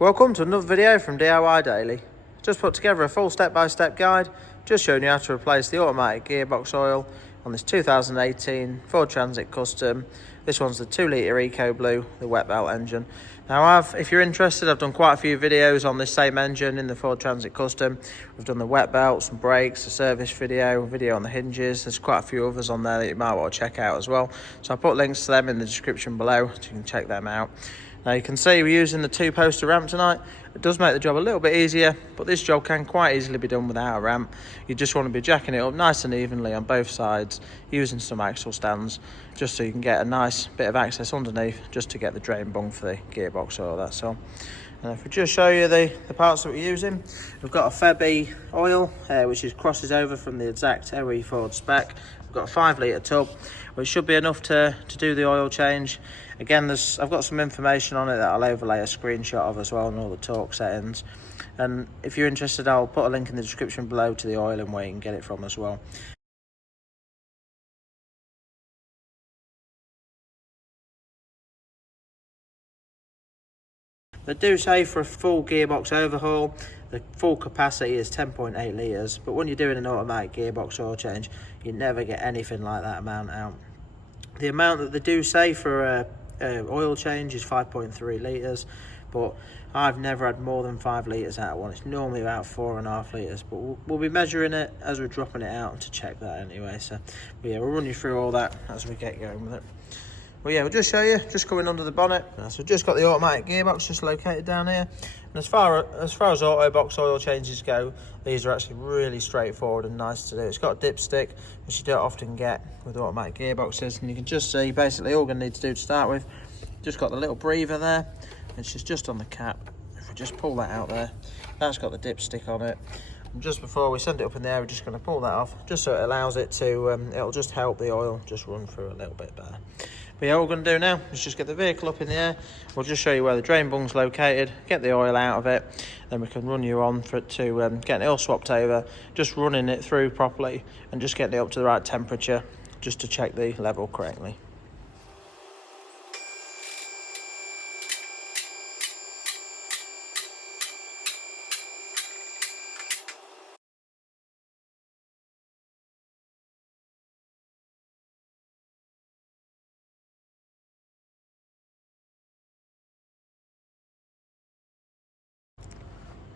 Welcome to another video from DIY Daily. Just put together a full step-by-step guide, just showing you how to replace the automatic gearbox oil on this 2018 Ford Transit Custom. This one's the 2-litre Ecoblue, the wet belt engine. Now if you're interested, I've done quite a few videos on this same engine in the Ford Transit Custom. We've done the wet belt, some brakes, a service video, a video on the hinges. There's quite a few others on there that you might want to check out as well. So I'll put links to them in the description below so you can check them out. Now you can see we're using the 2-poster ramp tonight. It does make the job a little bit easier, but this job can quite easily be done without a ramp. You just want to be jacking it up nice and evenly on both sides, using some axle stands, just so you can get a nice bit of access underneath, just to get the drain bung for the gearbox oil, that's all. And if we just show you the parts that we're using, we've got a Feb oil, which crosses over from the exact OE Ford Spec. We've got a 5-litre tub, which should be enough to do the oil change. Again, I've got some information on it that I'll overlay a screenshot of as well, and all the torque settings. And if you're interested, I'll put a link in the description below to the oil and where you can get it from as well. They do say for a full gearbox overhaul, the full capacity is 10.8 litres, but when you're doing an automatic gearbox oil change, you never get anything like that amount out. The amount that they do say for a oil change is 5.3 litres, but I've never had more than 5 litres out of one. It's normally about 4.5 litres, but we'll be measuring it as we're dropping it out to check that anyway. So, but yeah, we'll run you through all that as we get going with it. Well, yeah, we'll just show you, just coming under the bonnet. So we've just got the automatic gearbox just located down here. And as far as auto box oil changes go, these are actually really straightforward and nice to do. It's got a dipstick, which you don't often get with automatic gearboxes. And you can just see, basically, all we're going to need to do to start with, just got the little breather there, which is just on the cap. If we just pull that out there, that's got the dipstick on it. And just before we send it up in the air, we're just going to pull that off, just so it allows it to, it'll just help the oil just run through a little bit better. But yeah, all we're going to do now is just get the vehicle up in the air. We'll just show you where the drain bung's located, get the oil out of it, then we can run you on for it to get it all swapped over, just running it through properly and just getting it up to the right temperature, just to check the level correctly.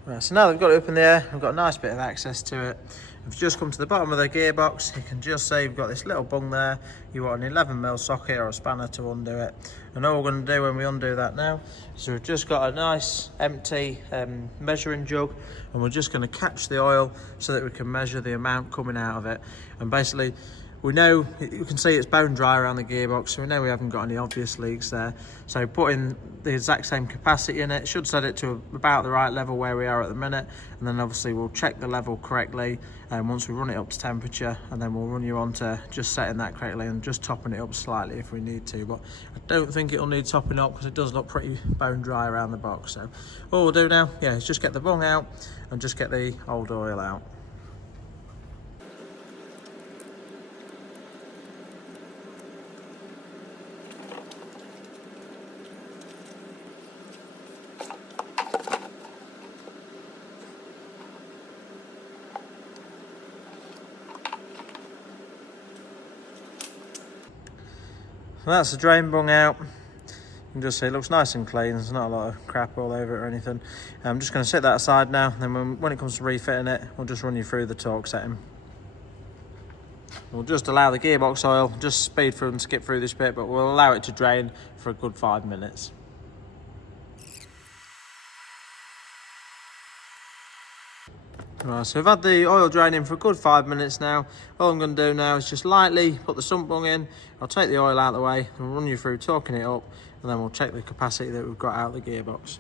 Right, so now they've got it up in the air, we've got a nice bit of access to it. If you just come to the bottom of the gearbox, you can just see you've got this little bung there. You want an 11mm socket or a spanner to undo it. And all we're going to do when we undo that now is we've just got a nice empty measuring jug, and we're just going to catch the oil so that we can measure the amount coming out of it. And basically, we know, you can see it's bone dry around the gearbox, so we know we haven't got any obvious leaks there. So putting the exact same capacity in it should set it to about the right level where we are at the minute, and then obviously we'll check the level correctly once we run it up to temperature, and then we'll run you on to just setting that correctly and just topping it up slightly if we need to. But I don't think it'll need topping up because it does look pretty bone dry around the box. So all we'll do now, yeah, is just get the bung out and just get the old oil out. Well, that's the drain bung out. You can just see it looks nice and clean. There's not a lot of crap all over it or anything. I'm just going to set that aside now. Then when it comes to refitting it, we'll just run you through the torque setting. We'll just allow the gearbox oil, just speed through and skip through this bit, but we'll allow it to drain for a good 5 minutes. Right, so we've had the oil draining for a good 5 minutes now. All I'm going to do now is just lightly put the sump bung in. I'll take the oil out of the way and we'll run you through torquing it up, and then we'll check the capacity that we've got out of the gearbox.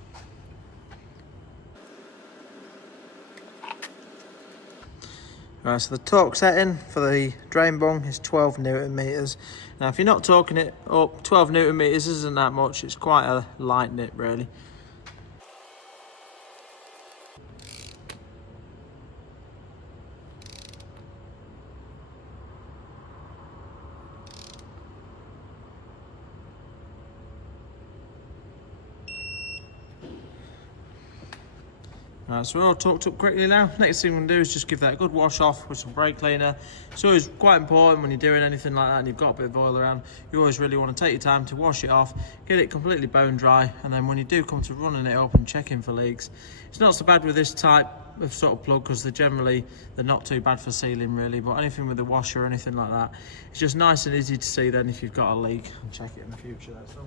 Right, so the torque setting for the drain bung is 12 Newton meters. Now if you're not torquing it up, 12 Newton meters isn't that much. It's quite a light nip really. Right, so we're all torqued up quickly now. Next thing we're going to do is just give that a good wash off with some brake cleaner. It's always quite important when you're doing anything like that and you've got a bit of oil around, you always really want to take your time to wash it off, get it completely bone dry, and then when you do come to running it up and checking for leaks, it's not so bad with this type of sort of plug because they're not too bad for sealing really, but anything with the washer or anything like that, it's just nice and easy to see then if you've got a leak and check it in the future, that's all.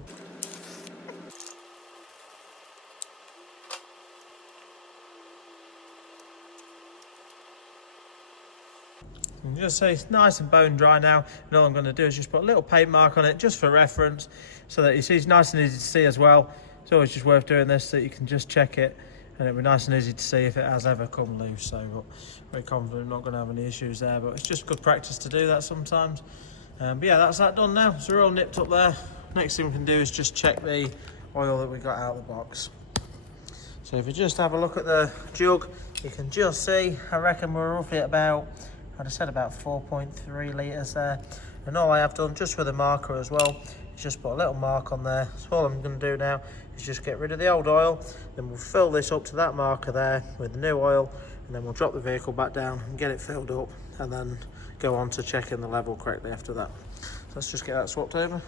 And just say it's nice and bone dry now, and all I'm going to do is just put a little paint mark on it just for reference so that you see it's nice and easy to see as well. It's always just worth doing this so that you can just check it and it'll be nice and easy to see if it has ever come loose. So but very confident I'm not going to have any issues there, but it's just good practice to do that sometimes. But yeah, that's that done now, so we're all nipped up there. Next thing we can do is just check the oil that we got out of the box. So if you just have a look at the jug, you can just see, I reckon we're roughly at about, I'd have said about 4.3 litres there. And all I have done, just with a marker as well, is just put a little mark on there. So all I'm going to do now is just get rid of the old oil, then we'll fill this up to that marker there with the new oil, and then we'll drop the vehicle back down and get it filled up, and then go on to checking the level correctly after that. So let's just get that swapped over.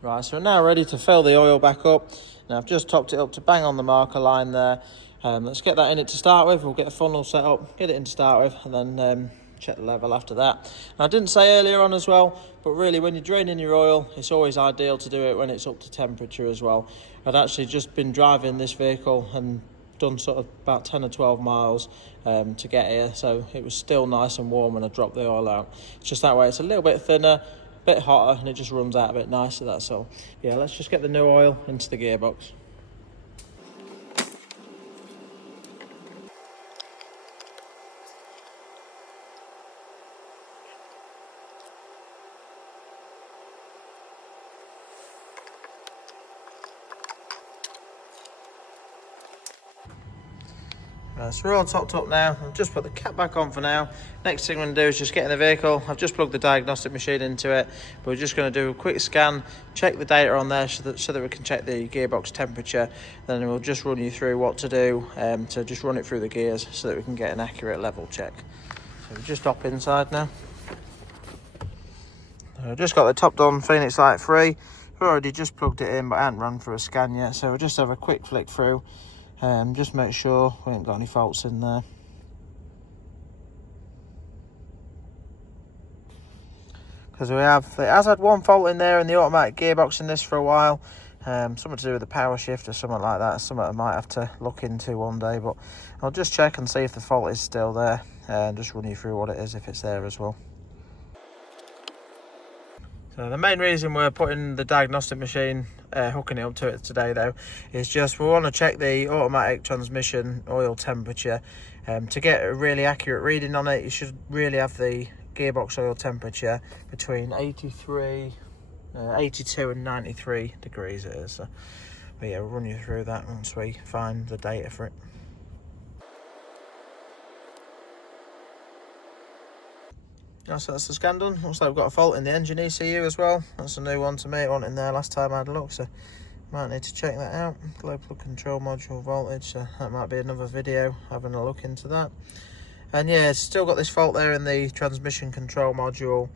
Right, so we're now ready to fill the oil back up. Now I've just topped it up to bang on the marker line there. Let's get that in it to start with. We'll get the funnel set up, get it in to start with, and then check the level after that. Now, I didn't say earlier on as well, but really when you're draining your oil, it's always ideal to do it when it's up to temperature as well. I'd actually just been driving this vehicle and done sort of about 10 or 12 miles to get here, so it was still nice and warm when I dropped the oil out. It's just that way, it's a little bit thinner, bit hotter, and it just runs out a bit nicer, that's all. Yeah, let's just get the new oil into the gearbox. So we're all topped up now. I've just put the cap back on for now. Next thing I'm going to do is just get in the vehicle. I've just plugged the diagnostic machine into it, but we're just going to do a quick scan, check the data on there so that we can check the gearbox temperature. Then we'll just run you through what to do to just run it through the gears so that we can get an accurate level check. So we'll just hop inside now. So I've just got the top done Phoenix Light 3. We've already just plugged it in, but I haven't run through a scan yet, so we'll just have a quick flick through. Just make sure we ain't got any faults in there. Because it has had one fault in there in the automatic gearbox in this for a while. Something to do with the power shift or something like that. Something I might have to look into one day, but I'll just check and see if the fault is still there and just run you through what it is if it's there as well. So the main reason we're putting the diagnostic machine, hooking it up to it today though, is just we want to check the automatic transmission oil temperature. To get a really accurate reading on it, you should really have the gearbox oil temperature between 82 and 93 degrees it is. So, but yeah, we'll run you through that once we find the data for it. So that's the scan done. Looks like we've got a fault in the engine ECU as well. That's a new one to me. It wasn't in there last time I had a look, so might need to check that out. Global control module voltage, so that might be another video having a look into that. And yeah, it's still got this fault there in the transmission control module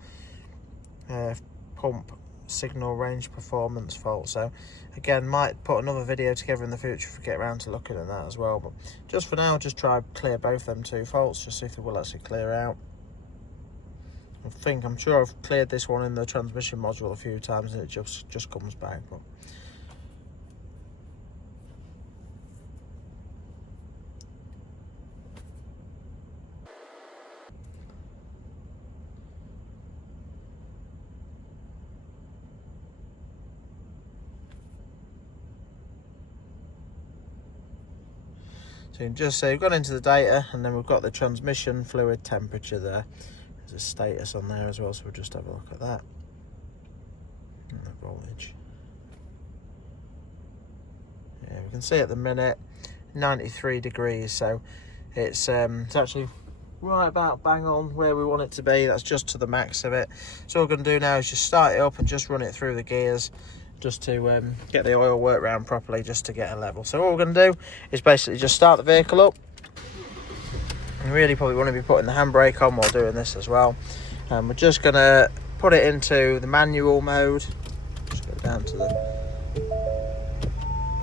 pump signal range performance fault. So again, might put another video together in the future if we get around to looking at that as well. But just for now, just try clear both them two faults, just see if they will actually clear out. I'm sure I've cleared this one in the transmission module a few times and it just comes back. But so you can just say we've gone into the data and then we've got the transmission fluid temperature there. There's a status on there as well, so we'll just have a look at that. And the voltage. Yeah, Yeah, we can see at the minute 93 degrees, so it's actually right about bang on where we want it to be. That's just to the max of it. So all we're going to do now is just start it up and just run it through the gears, just to get the oil worked around properly, just to get a level. So what we're going to do is basically just start the vehicle up. And really probably want to be putting the handbrake on while doing this as well. And we're just going to put it into the manual mode. Just go down to the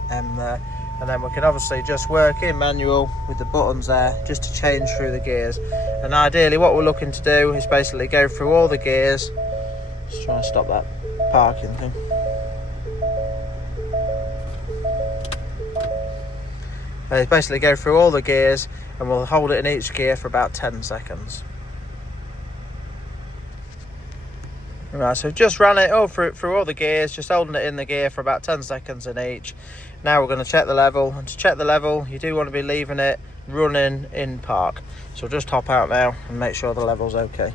M there. And then we can obviously just work in manual with the buttons there, just to change through the gears. And ideally what we're looking to do is basically go through all the gears. Just trying to stop that parking thing. Basically go through all the gears, and we'll hold it in each gear for about 10 seconds. Right, so just ran it all through all the gears, just holding it in the gear for about 10 seconds in each. Now we're going to check the level, and to check the level you do want to be leaving it running in park. So just hop out now and make sure the level's okay.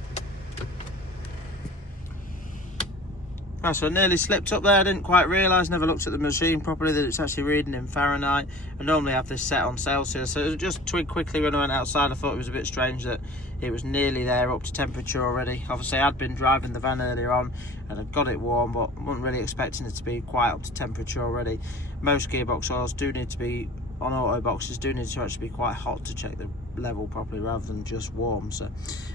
Right, so I nearly slipped up there. I didn't quite realise, never looked at the machine properly, that it's actually reading in Fahrenheit. I normally have this set on Celsius, so it just twigged quickly when I went outside. I thought it was a bit strange that it was nearly there up to temperature already. Obviously I'd been driving the van earlier on and I'd got it warm, but I wasn't really expecting it to be quite up to temperature already. Most gearbox oils do need to be, on auto boxes, do need to actually be quite hot to check the level properly rather than just warm. So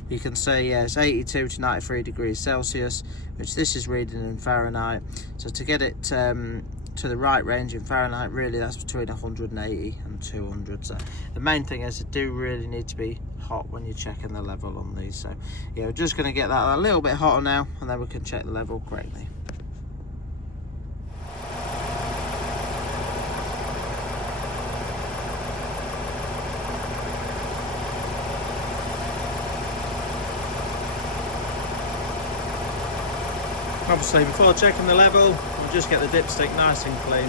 you can see, yeah, it's 82 to 93 degrees Celsius, which this is reading in Fahrenheit. So to get it to the right range in Fahrenheit, really that's between 180 and 200. So the main thing is it do really need to be hot when you're checking the level on these. So yeah, we're just going to get that a little bit hotter now, and then we can check the level correctly. Obviously before checking the level, we'll just get the dipstick nice and clean.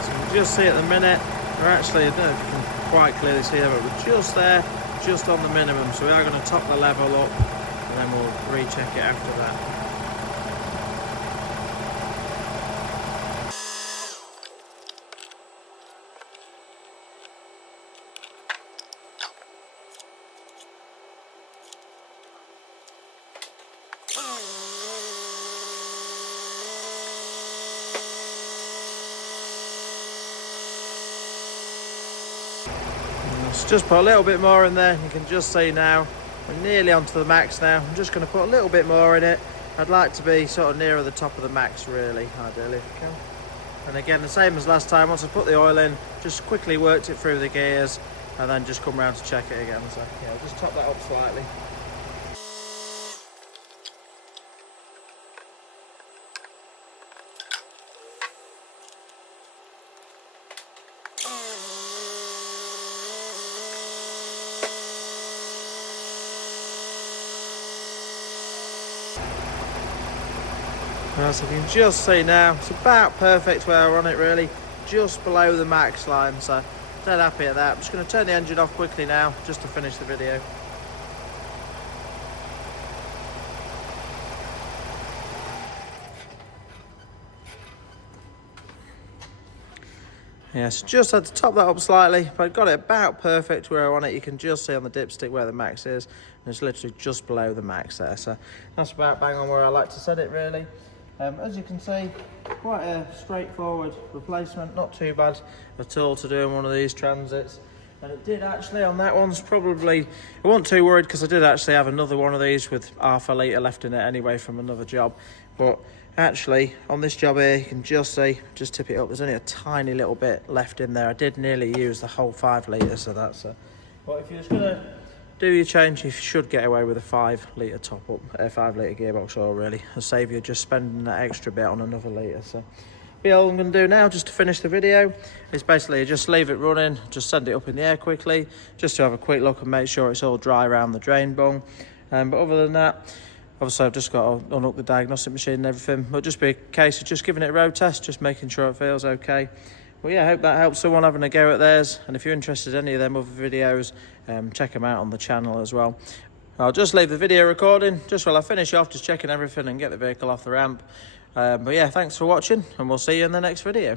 So you can just see at the minute, we're actually, I don't know if you can quite clearly see that, but we're just there, just on the minimum. So we are going to top the level up, and then we'll recheck it after that. Just put a little bit more in there. You can just see now we're nearly onto the max now. I'm just going to put a little bit more in it. I'd like to be sort of nearer the top of the max, really, ideally, if you can. And again, the same as last time, once I put the oil in, just quickly worked it through the gears and then just come around to check it again. So yeah, just top that up slightly. As you can just see now, it's about perfect where we're on it, really, just below the max line. So dead happy at that. I'm just going to turn the engine off quickly now, just to finish the video. Yes, just had to top that up slightly, but I got it about perfect where I want it. You can just see on the dipstick where the max is, and it's literally just below the max there. So that's about bang on where I like to set it, really. As you can see, quite a straightforward replacement, not too bad at all to do in one of these transits. And it did actually, on that one's probably, I wasn't too worried because I did actually have another one of these with half a litre left in it anyway from another job. But actually, on this job here, you can just see, just tip it up, there's only a tiny little bit left in there. I did nearly use the whole 5 litres of that. So, but if you're just going to do your change, you should get away with a 5 litre top up, a 5 litre gearbox oil, really. It'll save you just spending that extra bit on another litre. So all I'm going to do now, just to finish the video, is basically just leave it running, just send it up in the air quickly, just to have a quick look and make sure it's all dry around the drain bung. But other than that, obviously I've just got to unhook the diagnostic machine and everything. It'll just be a case of just giving it a road test, just making sure it feels okay. Well, yeah, I hope that helps someone having a go at theirs. And if you're interested in any of them other videos, check them out on the channel as well. I'll just leave the video recording just while I finish off, just checking everything and get the vehicle off the ramp. But yeah, thanks for watching, and we'll see you in the next video.